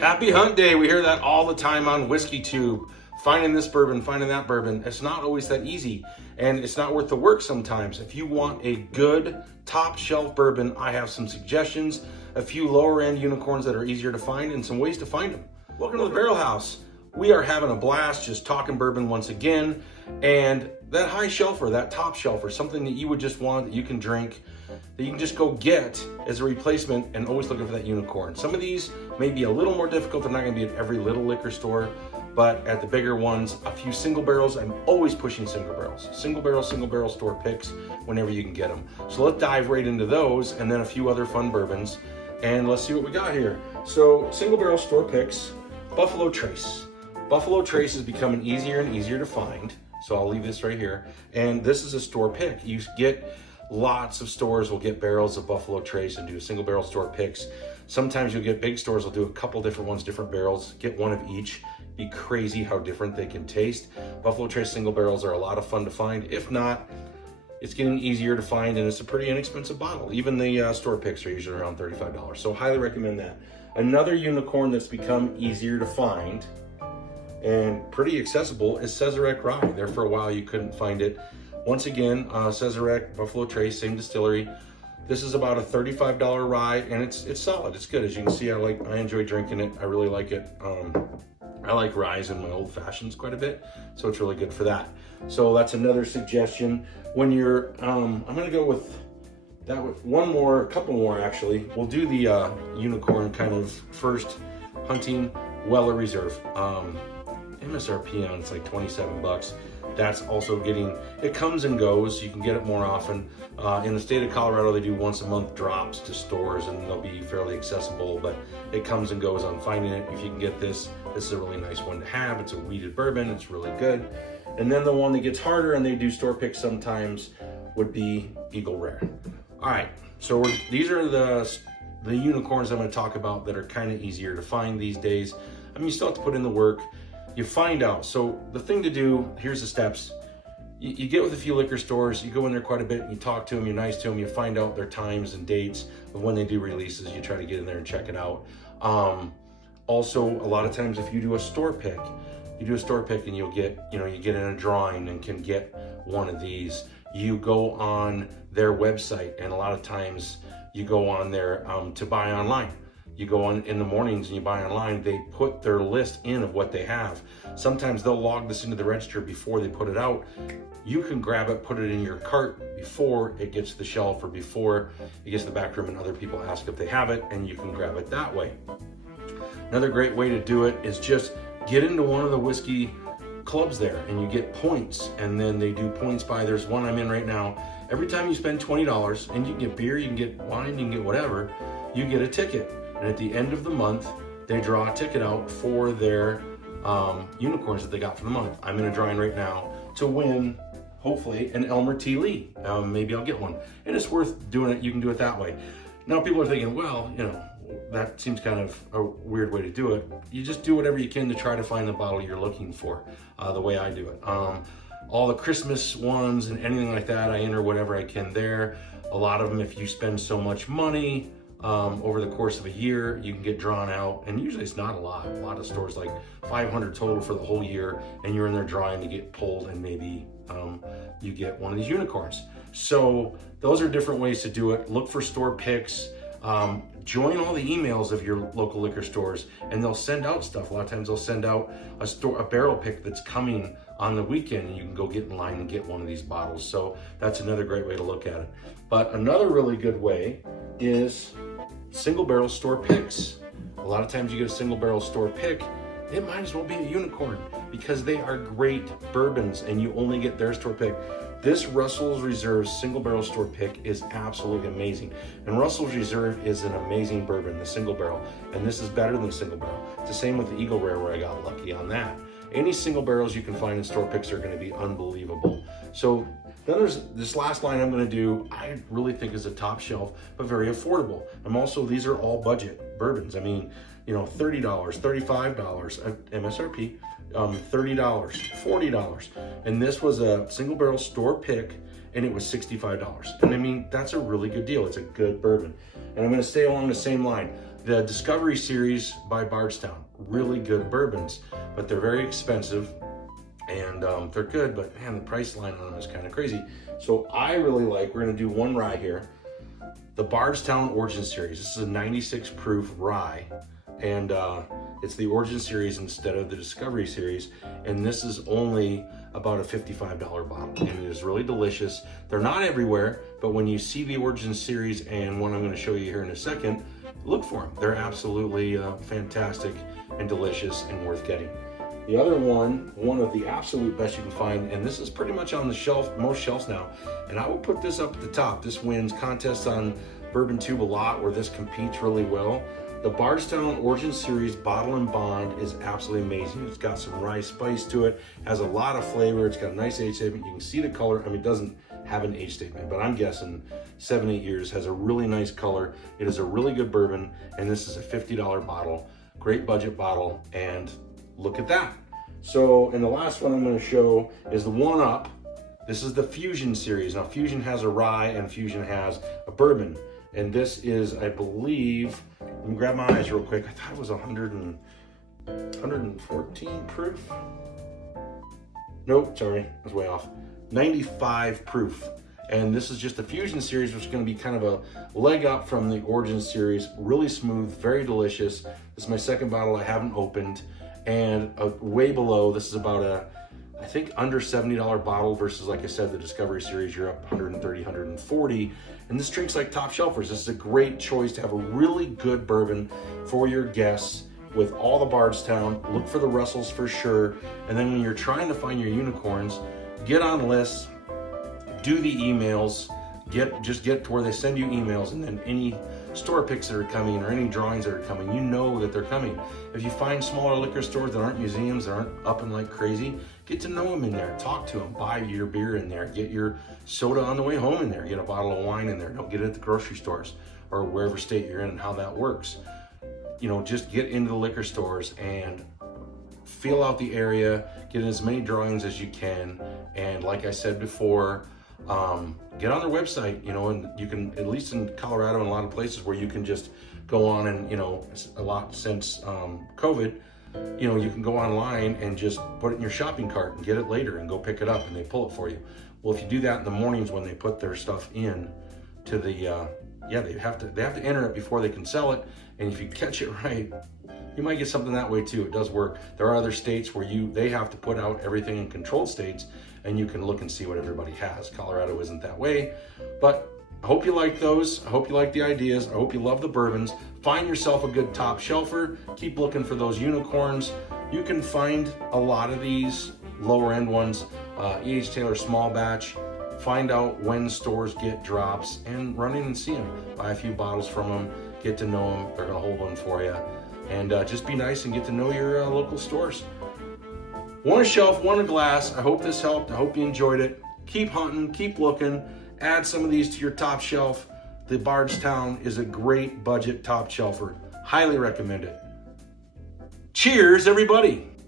Happy Hunt Day. We hear that all the time on Whiskey Tube. Finding this bourbon, finding that bourbon. It's not always that easy, and it's not worth the work sometimes. If you want a good top shelf bourbon, I have some suggestions, a few lower end unicorns that are easier to find, and some ways to find them. Welcome to the Barrel House. We are having a blast just talking bourbon once again, and that high shelfer, that top shelfer, something that you would just want, that you can drink, that you can just go get as a replacement, and always looking for that unicorn. Some of these may be a little more difficult. They're not going to be at every little liquor store, but at the bigger ones, a few single barrels. I'm always pushing single barrels. Single barrel store picks whenever you can get them. So let's dive right into those, and then a few other fun bourbons, and let's see what we got here. So single barrel store picks, Buffalo Trace. Buffalo Trace is becoming easier and easier to find. So I'll leave this right here. And this is a store pick. You get lots of stores will get barrels of Buffalo Trace and do single barrel store picks. Sometimes you'll get big stores will do a couple different ones, different barrels, get one of each. Be crazy how different they can taste. Buffalo Trace single barrels are a lot of fun to find. If not, it's getting easier to find, and it's a pretty inexpensive bottle. Even the store picks are usually around $35. So highly recommend that. Another unicorn that's become easier to find and pretty accessible is Sazerac Rye. There for a while you couldn't find it. Once again, Sazerac, Buffalo Trace, same distillery. This is about a $35 rye, and it's solid. It's good. As you can see, I enjoy drinking it. I really like it. I like ryes in my old fashions quite a bit, so it's really good for that. So that's another suggestion. When you're, I'm gonna go with that with a couple more actually. We'll do the unicorn kind of first. Hunting Weller Reserve. MSRP on it's like 27 bucks. That's also it comes and goes. You can get it more often. In the state of Colorado, they do once a month drops to stores, and they'll be fairly accessible, but it comes and goes on finding it. If you can get this is a really nice one to have. It's a wheated bourbon. It's really good. And then the one that gets harder, and they do store picks sometimes, would be Eagle Rare. All right, so these are the unicorns I'm going to talk about that are kind of easier to find these days. I mean, you still have to put in the work. You find out. So the thing to do, here's the steps. You get with a few liquor stores, you go in there quite a bit, and you talk to them, you're nice to them, you find out their times and dates of when they do releases. You try to get in there and check it out. Also, a lot of times if you do a store pick, and you get in a drawing and can get one of these. You go on their website, and a lot of times you go on there to buy online. You go on in the mornings and you buy online. They put their list in of what they have. Sometimes they'll log this into the register before they put it out. You can grab it, put it in your cart before it gets to the shelf or before it gets to the back room and other people ask if they have it, and you can grab it that way. Another great way to do it is just get into one of the whiskey clubs there, and you get points, and then they do points by, there's one I'm in right now. Every time you spend $20, and you can get beer, you can get wine, you can get whatever, you get a ticket. And at the end of the month, they draw a ticket out for their unicorns that they got for the month. I'm in a drawing right now to win, hopefully, an Elmer T. Lee. Maybe I'll get one. And it's worth doing it. You can do it that way. Now people are thinking, well, that seems kind of a weird way to do it. You just do whatever you can to try to find the bottle you're looking for, the way I do it. All the Christmas ones and anything like that, I enter whatever I can there. A lot of them, if you spend so much money, over the course of a year, you can get drawn out, and usually it's not a lot. A lot of stores like 500 total for the whole year, and you're in there drawing to get pulled, and maybe you get one of these unicorns. So those are different ways to do it. Look for store picks. Join all the emails of your local liquor stores, and they'll send out stuff. A lot of times they'll send out a barrel pick that's coming on the weekend, and you can go get in line and get one of these bottles. So that's another great way to look at it. But another really good way is single barrel store picks. A lot of times you get a single barrel store pick, it might as well be a unicorn, because they are great bourbons and you only get their store pick. This Russell's Reserve single barrel store pick is absolutely amazing. And Russell's Reserve is an amazing bourbon, the single barrel. And this is better than single barrel. It's the same with the Eagle Rare, where I got lucky on that. Any single barrels you can find in store picks are going to be unbelievable. So then there's this last line I'm going to do, I really think is a top shelf, but very affordable. These are all budget bourbons. I mean, $30, $35 MSRP, $30, $40. And this was a single barrel store pick, and it was $65. And I mean, that's a really good deal. It's a good bourbon. And I'm going to stay along the same line. The Discovery Series by Bardstown, really good bourbons, but they're very expensive, and they're good, but man, the price line on them is kind of crazy. So I really like, we're gonna do one rye here, the Bardstown Origin Series. This is a 96 proof rye, and it's the Origin Series instead of the Discovery Series, and this is only about a $55 bottle, and it is really delicious. They're not everywhere, but when you see the Origin Series and one I'm gonna show you here in a second, look for them. They're absolutely fantastic and delicious and worth getting. The other one of the absolute best you can find, and this is pretty much on the shelf, most shelves now, and I will put this up at the top. This wins contests on Bourbon Tube a lot, where this competes really well. The Bardstown Origin Series Bottle and Bond is absolutely amazing. It's got some rye spice to it, has a lot of flavor, it's got a nice age statement. You can see the color. I mean, it doesn't have an age statement, but I'm guessing 7-8 years, has a really nice color. It is a really good bourbon, and this is a $50 bottle, great budget bottle, and look at that. So, and the last one I'm gonna show is the one up. This is the Fusion Series. Now, Fusion has a rye and Fusion has a bourbon. And this is, I believe, let me grab my eyes real quick. I thought it was 114 proof. Nope, sorry, I was way off. 95 proof. And this is just the Fusion Series, which is gonna be kind of a leg up from the Origin Series. Really smooth, very delicious. This is my second bottle I haven't opened. And way below, this is about a, I think under $70 bottle versus, like I said, the Discovery Series, you're up 130, 140. And this drink's like top shelfers. This is a great choice to have a really good bourbon for your guests with all the Bardstown. Look for the Russells for sure. And then when you're trying to find your unicorns, get on lists, do the emails, just get to where they send you emails, and then any store picks that are coming or any drawings that are coming, you know that they're coming. If you find smaller liquor stores that aren't museums, that aren't up and like crazy, get to know them in there, talk to them, buy your beer in there, get your soda on the way home in there, get a bottle of wine in there. Don't get it at the grocery stores or wherever state you're in and how that works. You know, just get into the liquor stores and feel out the area, get as many drawings as you can. And like I said before, get on their website, you know, and you can, at least in Colorado and a lot of places where you can just go on and, you know, a lot since COVID, you know, you can go online and just put it in your shopping cart and get it later and go pick it up and they pull it for you. Well, if you do that in the mornings when they put their stuff in to the, yeah, they have to enter it before they can sell it. And if you catch it right, you might get something that way too. It does work. There are other states where they have to put out everything in controlled states, and you can look and see what everybody has. Colorado isn't that way, but I hope you like those. I hope you like the ideas. I hope you love the bourbons. Find yourself a good top shelfer. Keep looking for those unicorns. You can find a lot of these lower end ones, E.H. Taylor small batch. Find out when stores get drops and run in and see them. Buy a few bottles from them, get to know them. They're gonna hold one for you. And just be nice and get to know your local stores. One a shelf, one a glass. I hope this helped. I hope you enjoyed it. Keep hunting, keep looking. Add some of these to your top shelf. The Bardstown is a great budget top shelfer. Highly recommend it. Cheers, everybody.